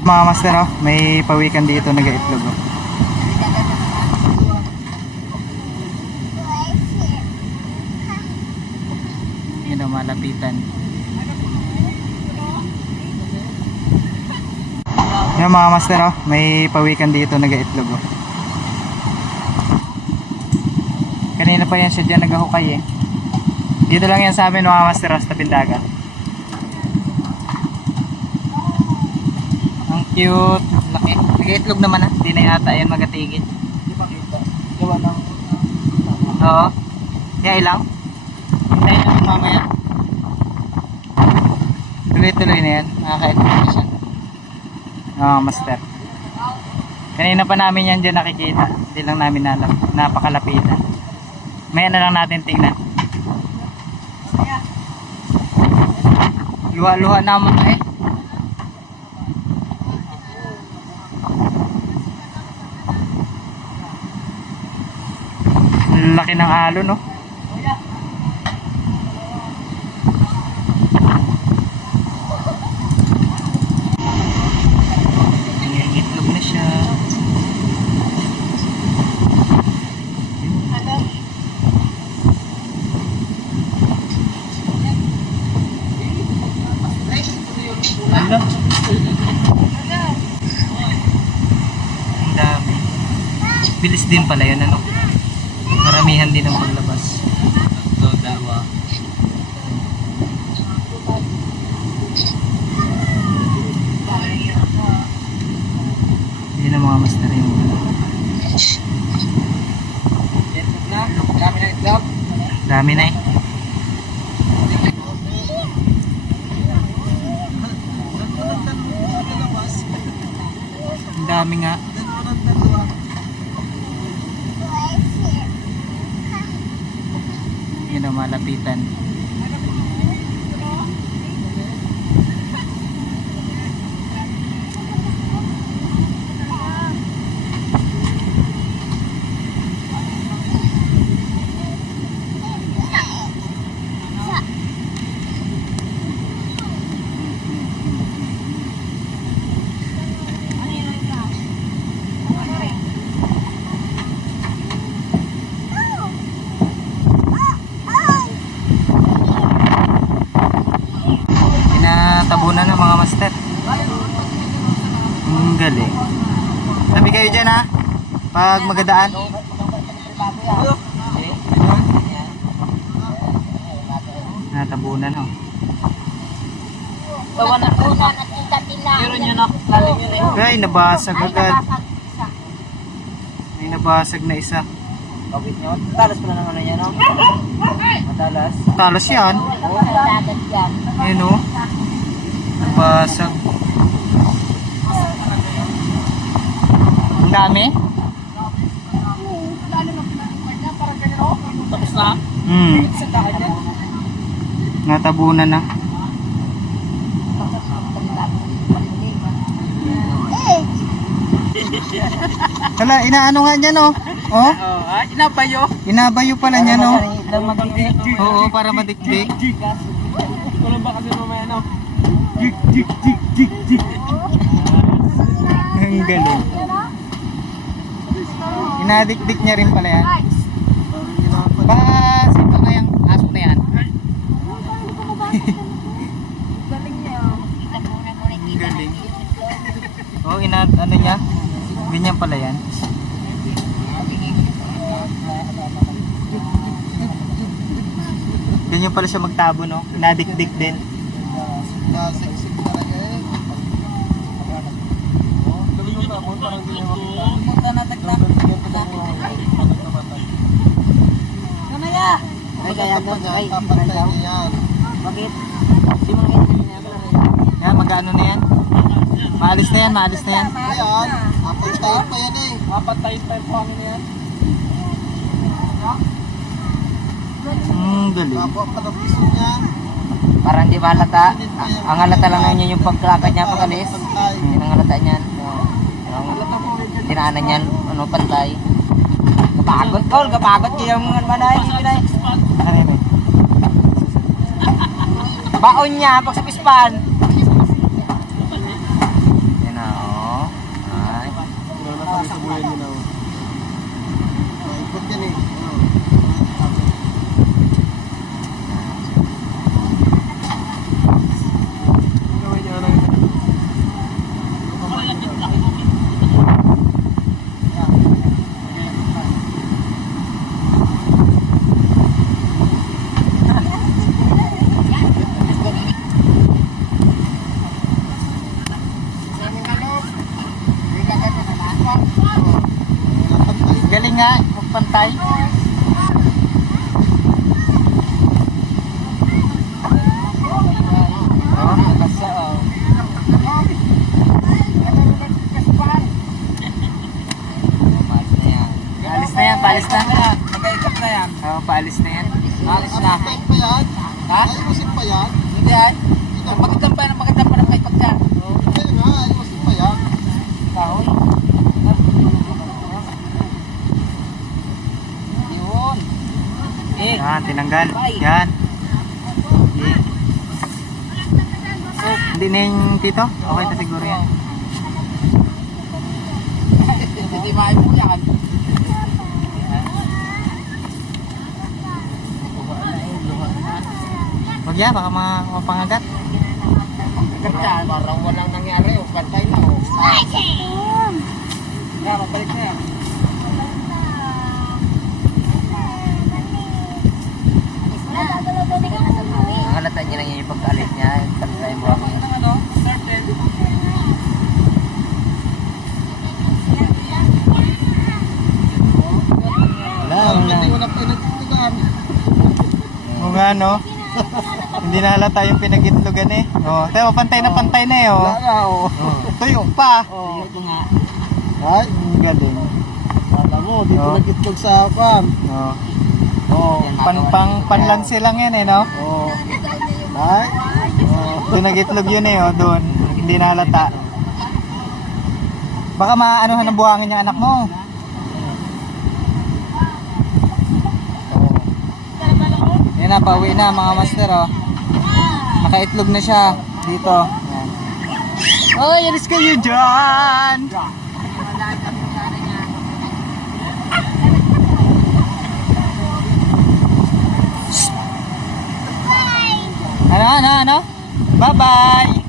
Mga master, oh, may pawikan dito nag-iitlog. Oh. Yun, oh, malapitan. Yan mga master, oh, may pawikan dito nag-iitlog. Oh. Kanina pa yan siya dyan nag-ahukay eh. Dito lang yan sa amin mga master, oh, sa Tabindagan. Ang cute, laki. Nag-iitlog naman ah, hindi na yata yan magatigil. Hindi pa kita. Gawa ng... Oo. Kaya lang. Hintayin lang mamaya. Tuloy-tuloy na yan. Nakakaitlog na siya. Oo, master. Kanina pa namin yan dyan nakikita. Hindi lang namin napakalapitan. Maya na lang natin tingnan. Luha-luha naman eh. Laki ng alon, no? Nangingitlog na siya. Ano? Ang dami. Bilis din pala yun, ano? Maramihan din ang paglabas. Ito, dalawa. Hindi na mga master yung dami na itlog. Dami na eh. Ang dami nga. Yun ang malapitan. Tabunan na mga master. Ang galing. Tabi kayo dyan ha, pag magadaan. Natabunan ho. Ay, nabasag agad. Ay, nabasag na isa. Talas pala ng ano yan, no? Matalas. Talas yan. Ayun o. Nabasag. Ang dami. Tapos na? Natabunan na. Hala, inaano nga niya no? Oh? Inabayo. Inabayo pala niya no? Madikdik. Oo, para madikdik. Tulong ba kasi mamaya, no? Ang galing. Inadikdik niya rin pala yan. Ba, sino na yung aso na yan? Galing. Oh, ano niya? Ganyan pala yan. Ganyan pala siya magtabo, no? Inadikdik din. Ay, kaya doon, ay, bakit? Yan, mag-ano na yan? Maalis na yan, maalis na yan. Ayan, apatayin pa yan eh. Apatayin pa yung pangin na yan. Galing. Parang di ba halata? Ang halata lang na yun yung pagkakad niya pag-alis. Yun ang halata niyan. Tinaanan niyan, ano, pantay. Kapagod, Tol, kapagod kayo yung manay, pinay. Ano yun? Baon niya pag sa pispan. Yan na. Galing nga, magpantay. Oh, Kasi, oh. Umalis na yan. paalis na yan, paalis na. Nag-ikot na yan. Oh, paalis na yan. Alis na. Ayusin pa yan? Ha? Ayusin pa yan? Hindi ay. Magandang pa ng ikot yan. Hindi nga, ayusin pa yan. Kahoy. Yun. Eh. Yan, tinanggal. Yan. Okay. Hindi na yung tito? Okay na siguro yan. Hindi maay po yan. Huwag yan, baka mapangagat. Ganda. Parang walang nangyari. O, pantay na. O. Kaya, mabalik na yan. Nakalata niya lang yun yung pagkalit niya. Pantay mo ako. Wala, wala. Hindi mo na pinagtutugan. Kung ano, hindi na halata yung pinag-itlogan eh. Oh, tayo, pantay na eh. Oh. Wala na, oh. Tuyo pa. Oo. Ito nga. Ay, Ang galing. wala mo, dito Oh. nag-itlog sa farm. Oh. Oh, Panlansi lang yan eh, no? oh. Ay, oh. Doon nag-itlog yun eh, oh, doon. Hindi na halata. Baka maanuhan ng buhangin yung anak mo. Yan na, pauwi na mga master, oh. Nakaitlog na siya dito. Yan. Oh, yaris kayo dyan! Ano? Bye-bye!